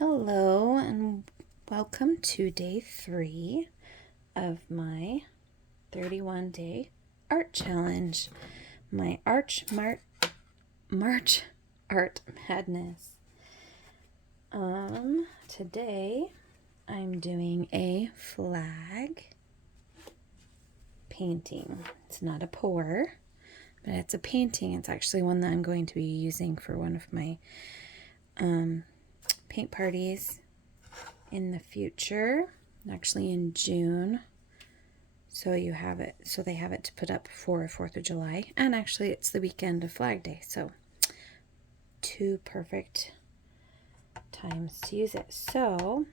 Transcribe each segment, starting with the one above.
Hello and welcome to day 3 of my 31-day art challenge, my March Art Madness. Today I'm doing a flag painting. It's not a pour, but it's a painting. It's actually one that I'm going to be using for one of my paint parties in the future, actually in June. So you have it, so they have it to put up for 4th of July, and actually it's the weekend of Flag Day, so 2 perfect times to use it. So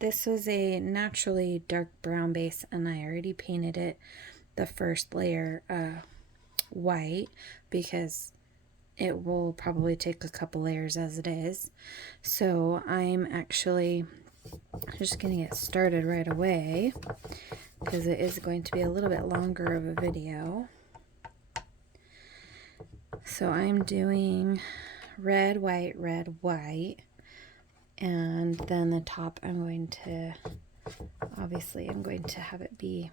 this was a naturally dark brown base, and I already painted it the first layer white because it will probably take a couple layers as it is. So I'm actually just going to get started right away because it is going to be a little bit longer of a video. So I'm doing red, white, and then the top I'm going to have it be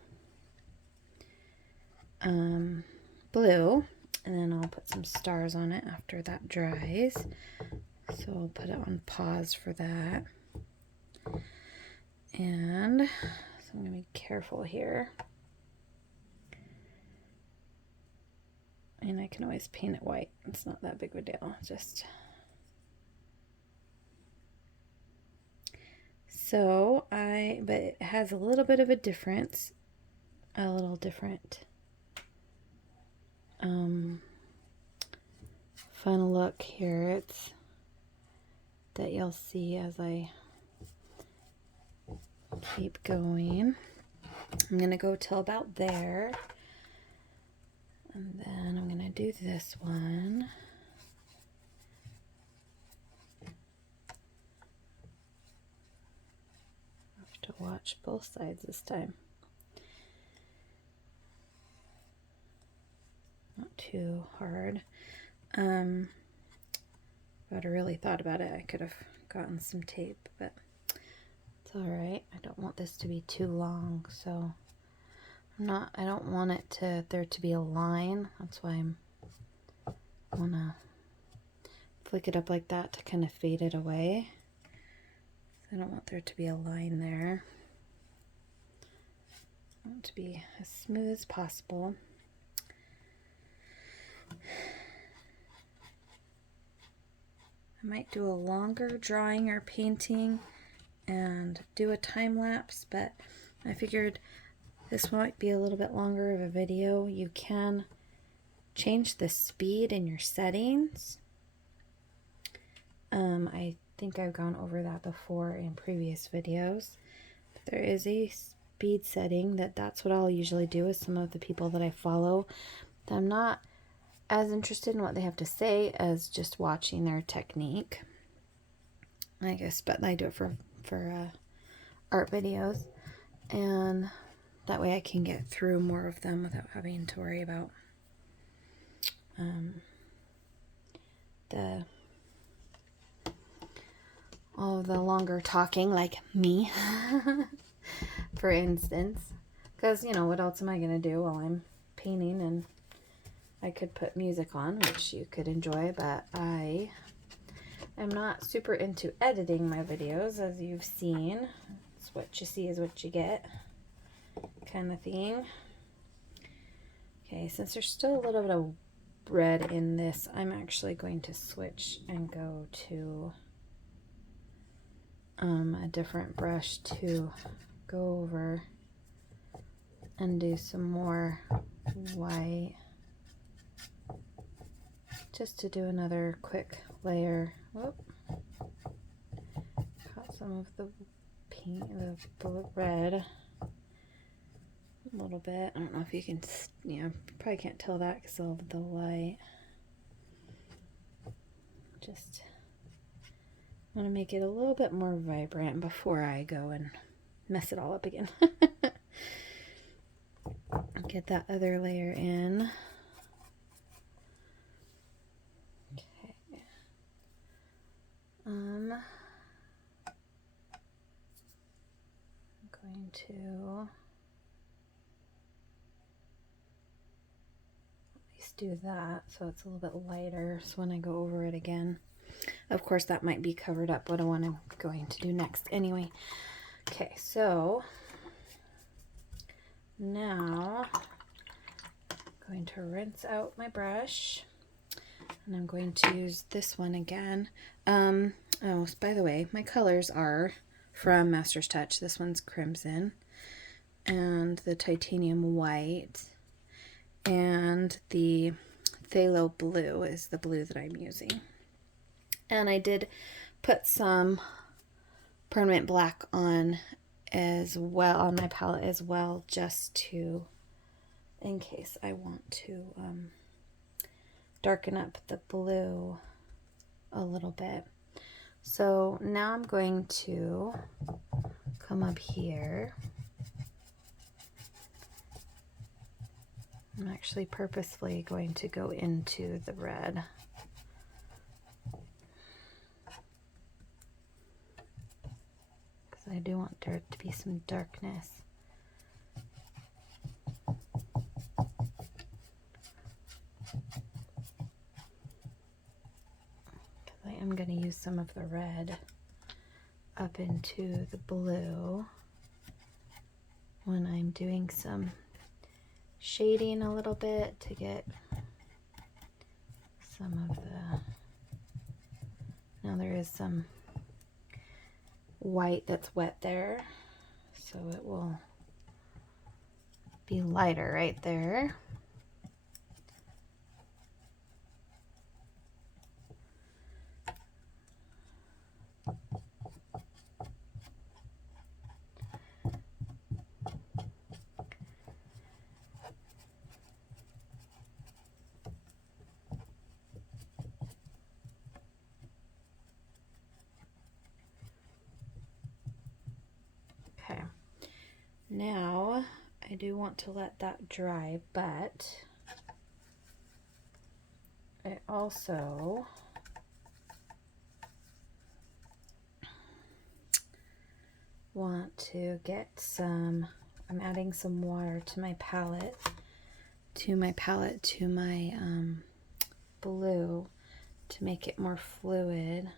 blue. And then I'll put some stars on it after that dries. So I'll put it on pause for that. And so I'm going to be careful here. And I can always paint it white. It's not that big of a deal. But it has a little bit of a difference. A little different fun look here. It's that you'll see as I keep going. I'm gonna go till about there, and then I'm gonna do this one. I have to watch both sides this time. Not too hard. If I'd really thought about it, I could have gotten some tape, but it's alright. I don't want this to be too long, so I don't want there to be a line. That's why I want to flick it up like that to kind of fade it away. I don't want there to be a line there. I want it to be as smooth as possible. I might do a longer drawing or painting and do a time lapse, but I figured this might be a little bit longer of a video. You can change the speed in your settings. I think I've gone over that before in previous videos. But there is a speed setting that's what I'll usually do with some of the people that I follow. I'm not as interested in what they have to say as just watching their technique, I guess, but I do it for art videos, and that way I can get through more of them without having to worry about all of the longer talking, like me, for instance, because what else am I gonna do while I'm painting? And I could put music on, which you could enjoy, but I am not super into editing my videos, as you've seen. It's what you see is what you get, kind of thing. Okay, since there's still a little bit of red in this, I'm actually going to switch and go to a different brush to go over and do some more white. Just to do another quick layer. Whoop. Caught some of the paint, the red a little bit. I don't know if you can, probably can't tell that because of the light. Just want to make it a little bit more vibrant before I go and mess it all up again. Get that other layer in. Okay. I'm going to at least do that so it's a little bit lighter, so when I go over it again, of course that might be covered up what I'm going to do next anyway. Okay, so now I'm going to rinse out my brush, and I'm going to use this one again. Oh, by the way, my colors are from Master's Touch. This one's Crimson, and the Titanium White, and the Phthalo Blue is the blue that I'm using. And I did put some permanent black on as well, on my palette as well, just to, in case I want to darken up the blue a little bit. So now I'm going to come up here. I'm actually purposefully going to go into the red. Because I do want there to be some darkness. I'm going to use some of the red up into the blue when I'm doing some shading a little bit to get some of the, now there is some white that's wet there, so it will be lighter right there. Okay, now I do want to let that dry, but I also want to get some, I'm adding some water to my palette, to my blue to make it more fluid.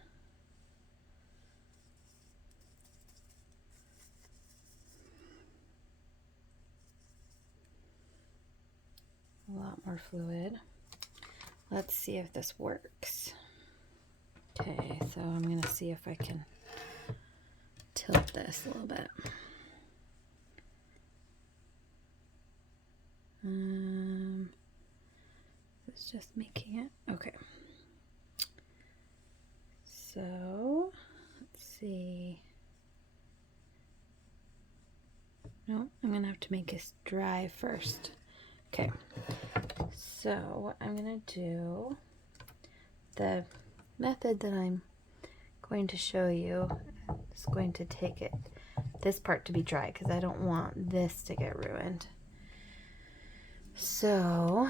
A lot more fluid. Let's see if this works. Okay, so I'm going to see if I can tilt this a little bit. It's just making it. Okay. So, let's see. No, I'm going to have to make this dry first. Okay. So, what I'm going to do, the method that I'm going to show you is going to take it, this part to be dry, because I don't want this to get ruined. So,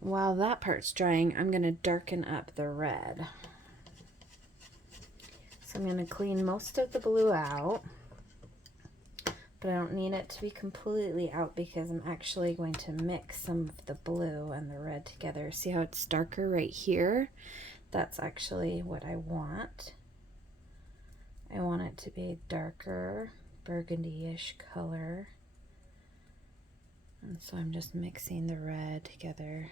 while that part's drying, I'm going to darken up the red. So I'm going to clean most of the blue out, but I don't need it to be completely out because I'm actually going to mix some of the blue and the red together. See how it's darker right here? That's actually what I want. I want it to be a darker burgundy-ish color. And so I'm just mixing the red together.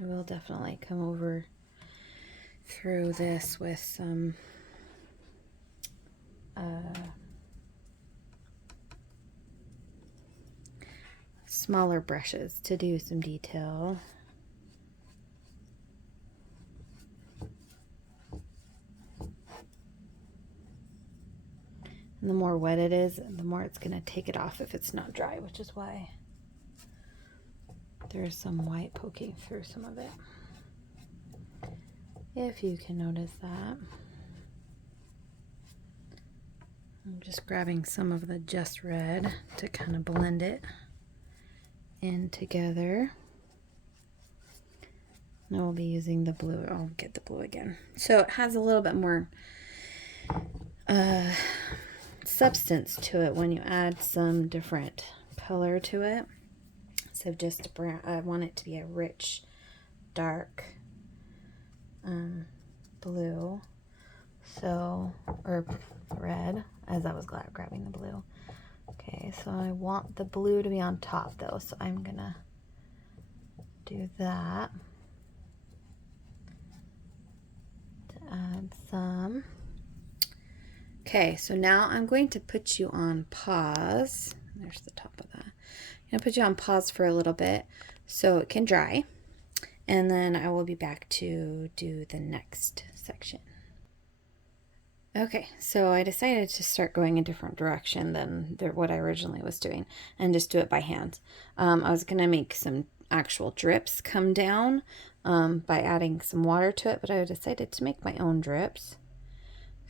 I will definitely come over through this with some smaller brushes to do some detail. And the more wet it is, the more it's going to take it off if it's not dry, which is why there's some white poking through some of it. If you can notice that. I'm just grabbing some of the Just Red to kind of blend it in together. And I will be using the blue. I'll get the blue again. So it has a little bit more substance to it when you add some different color to it. So just brown, I want it to be a rich, dark blue. So, or red, as I was grabbing the blue. Okay, so I want the blue to be on top though, so I'm gonna do that. To add some. Okay, so now I'm going to put you on pause. There's the top of that. I'm gonna put you on pause for a little bit so it can dry, and then I will be back to do the next section. Okay, so I decided to start going a different direction than what I originally was doing and just do it by hand. I was going to make some actual drips come down by adding some water to it, but I decided to make my own drips.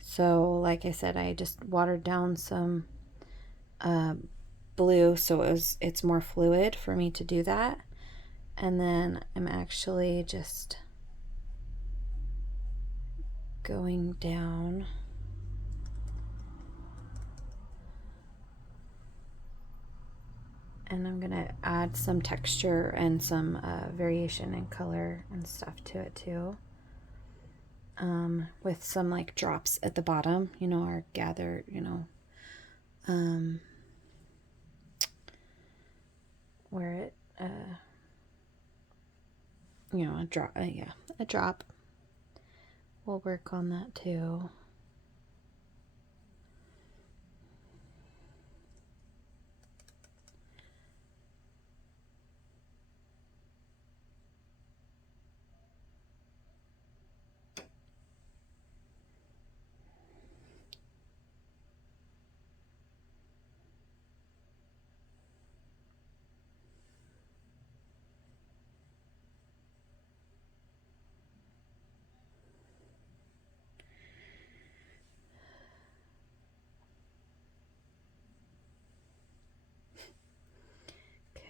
So like I said, I just watered down some blue so it's more fluid for me to do that. And then I'm actually just going down. And I'm gonna add some texture and some variation in color and stuff to it too, with some like drops at the bottom, you know, or gather, you know, where it, you know, a drop, yeah, a drop. We'll work on that too.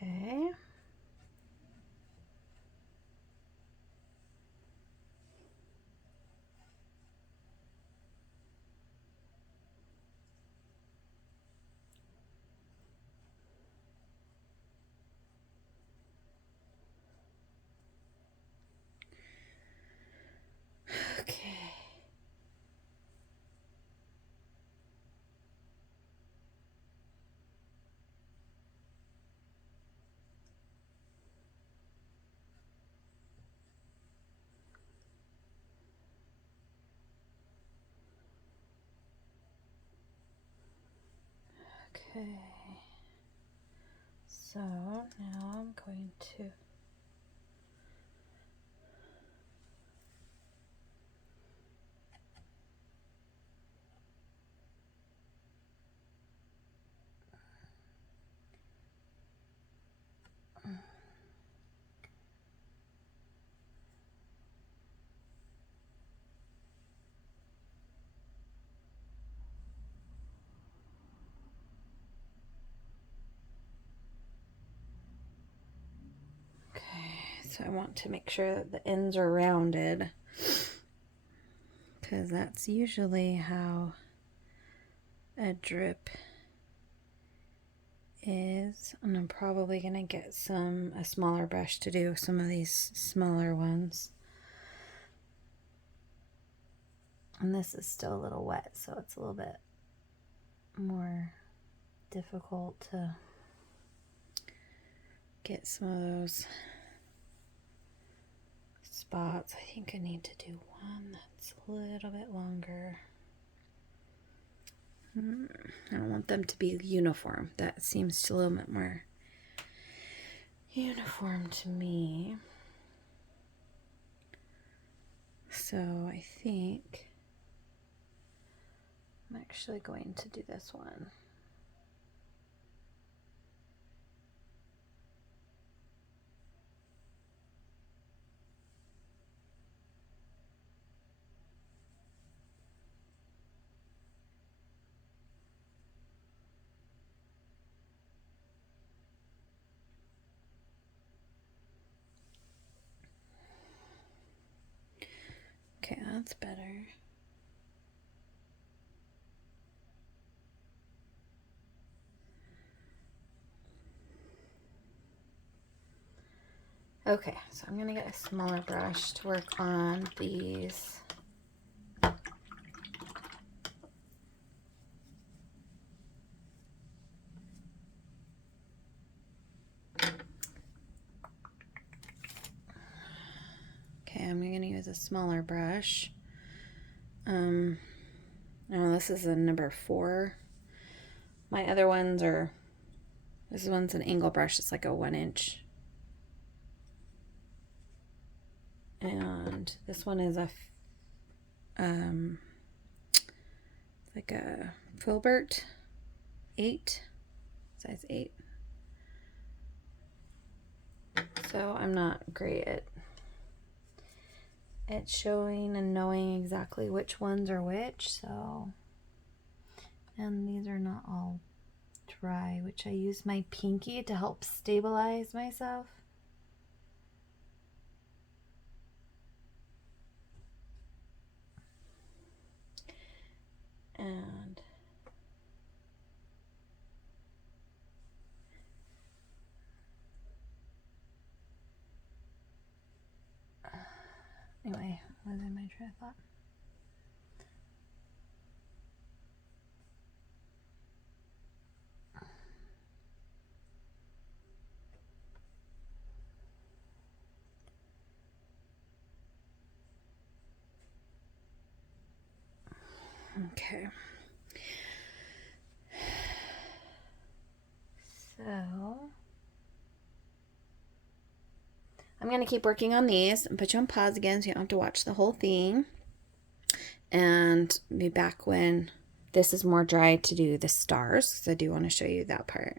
Okay. Okay. Okay. So now I'm going to So I want to make sure that the ends are rounded, because that's usually how a drip is. And I'm probably going to get a smaller brush to do some of these smaller ones. And this is still a little wet, so it's a little bit more difficult to get some of those spots. I think I need to do one that's a little bit longer. I don't want them to be uniform. That seems a little bit more uniform to me. So I think I'm actually going to do this one. that's better. Okay, so I'm gonna get a smaller brush to work on these. Okay, I'm gonna use a smaller brush. Oh, this is a number 4. My other ones are, this one's an angle brush. It's like a 1-inch. And this one is a, like a Filbert 8, size 8. So I'm not great at showing and knowing exactly which ones are which, so, and these are not all dry, which I use my pinky to help stabilize myself. And anyway, what was in my train of thought? Okay. So I'm going to keep working on these and put you on pause again so you don't have to watch the whole thing. And be back when this is more dry to do the stars, because I do want to show you that part.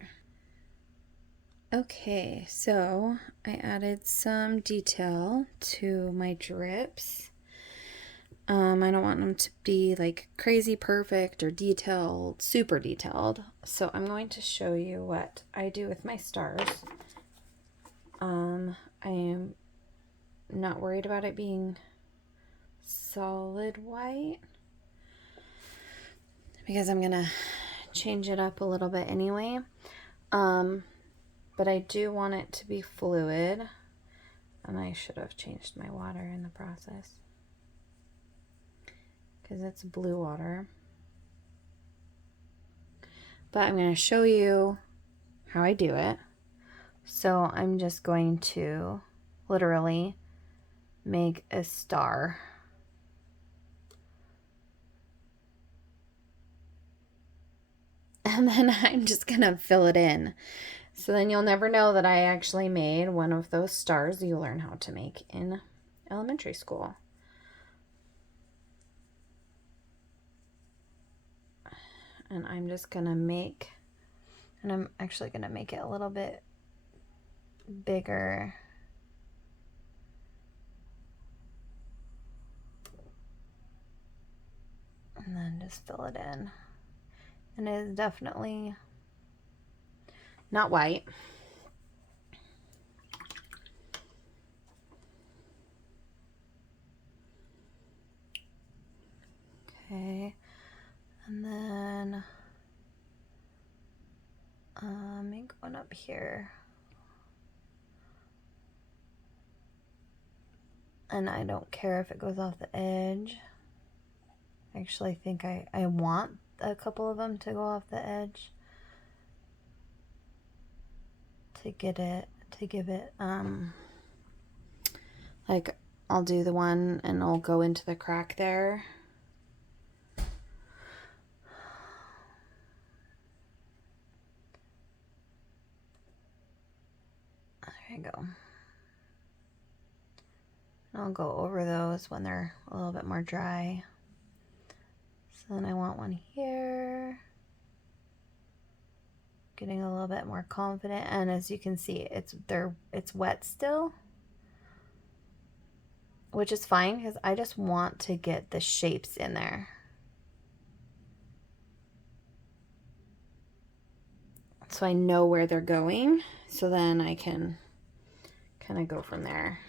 Okay, so I added some detail to my drips. I don't want them to be like crazy perfect or detailed, super detailed. So I'm going to show you what I do with my stars. I am not worried about it being solid white because I'm gonna change it up a little bit anyway. But I do want it to be fluid, and I should have changed my water in the process because it's blue water. But I'm going to show you how I do it. So I'm just going to literally make a star. And then I'm just going to fill it in. So then you'll never know that I actually made one of those stars you learn how to make in elementary school. And I'm just going to make, and I'm actually going to make it a little bit bigger. And then just fill it in. And it is definitely not white. Okay. And then going up here. And I don't care if it goes off the edge. I actually think I want a couple of them to go off the edge to get it, to give it, like I'll do the one and I'll go into the crack there. There you go. I'll go over those when they're a little bit more dry. So then I want one here. Getting a little bit more confident, and as you can see, it's wet still, which is fine because I just want to get the shapes in there. So I know where they're going, so then I can kind of go from there.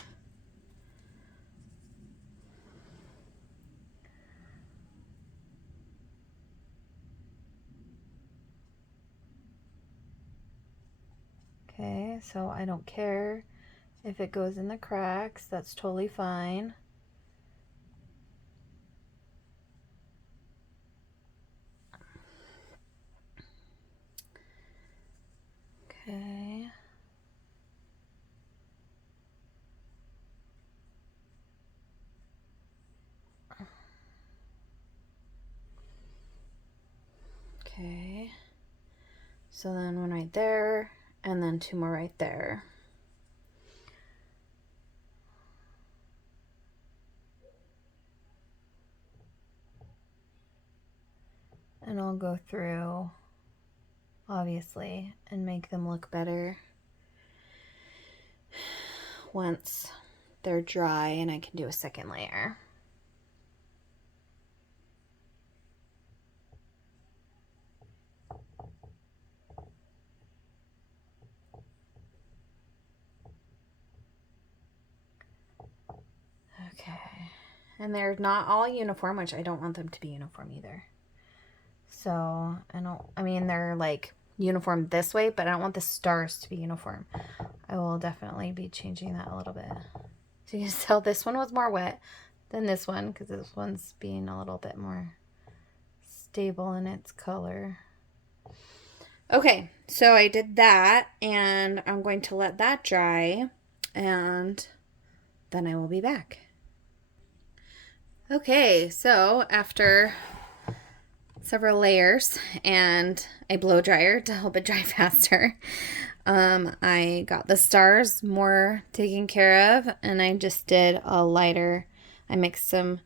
okay? So I don't care if it goes in the cracks. That's totally fine. Okay. Okay. So then one right there, and then two more right there. And I'll go through, obviously, and make them look better once they're dry and I can do a second layer. Okay. And they're not all uniform, which I don't want them to be uniform either. So, I mean, they're like uniform this way, but I don't want the stars to be uniform. I will definitely be changing that a little bit. So you can tell this one was more wet than this one because this one's being a little bit more stable in its color. Okay, so I did that and I'm going to let that dry and then I will be back. Okay, so after several layers and a blow dryer to help it dry faster, I got the stars more taken care of and I just did a lighter. I mixed some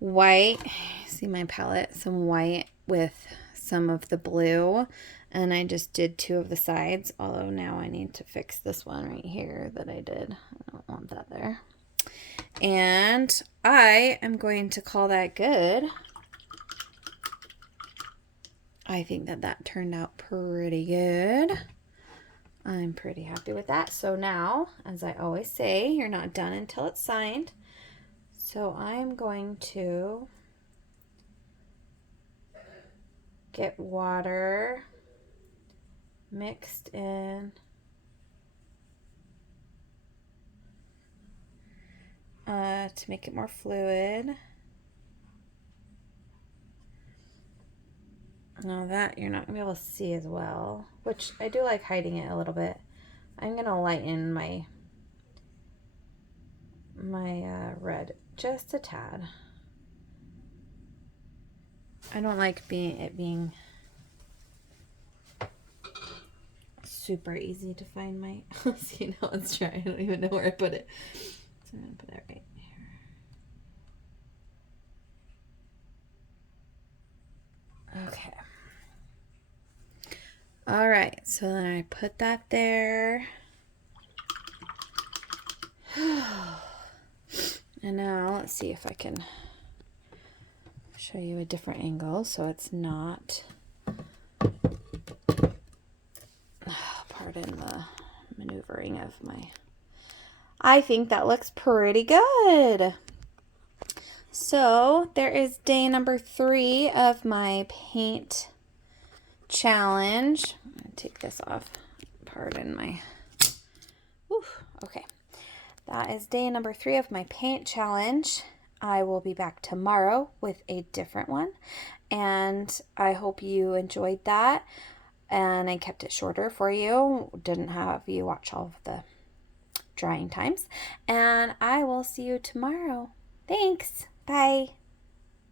white, see my palette, some white with some of the blue, and I just did two of the sides, although now I need to fix this one right here that I did. I don't want that there. And I am going to call that good. I think that that turned out pretty good. I'm pretty happy with that. So now, as I always say, you're not done until it's signed. So I'm going to get water mixed in to make it more fluid. Now that you're not gonna be able to see as well, which I do like hiding it a little bit. I'm gonna lighten my red just a tad. I don't like it being super easy to find my. See, now it's dry. I don't even know where I put it. So I'm gonna put it right here. Okay. All right, so then I put that there. And now let's see if I can show you a different angle so it's not, pardon the maneuvering of my, I think that looks pretty good. So there is day number 3 of my paint challenge. I'm going to take this off. Pardon my, okay. That is day number 3 of my paint challenge. I will be back tomorrow with a different one. And I hope you enjoyed that. And I kept it shorter for you. Didn't have you watch all of the drying times. And I will see you tomorrow. Thanks. Bye.